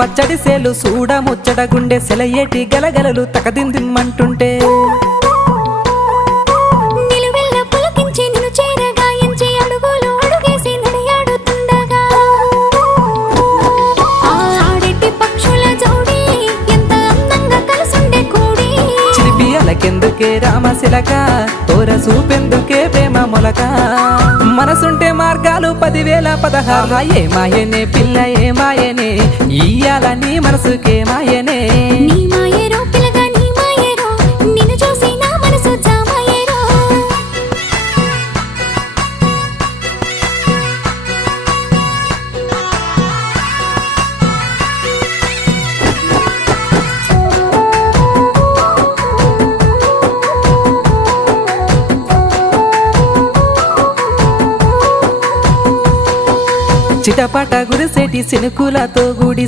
పచ్చడి సేలు సూడ ముచ్చట గుండె సెలయేటి గలగలలు తకదిందిమ్మంటుంటే నిలువెల్ల పులకించి నిన్ను చేరగాయించి అడుగులు అడుగేసి నడియాడుతుండగా ఆడెట్టి పక్షుల జోడి ఎంత అందంగా కలుసుండే కూడి చిలిపి అలకెందుకే రామశిలక తోర సూపెందుకే ప్రేమ మొలక మనసుంటే మార్గాలు 10,016 ఏమాయనే పిల్ల ఏమాయనే ఇయ్యాల నీ మనసుకే మాయనే నీ మాయేరో పిల్లగా నీ మాయేరో నిన్ను చూసి నా మనసు జామాయేరో చిటపట గురిసేటి సినుకులతో గుడి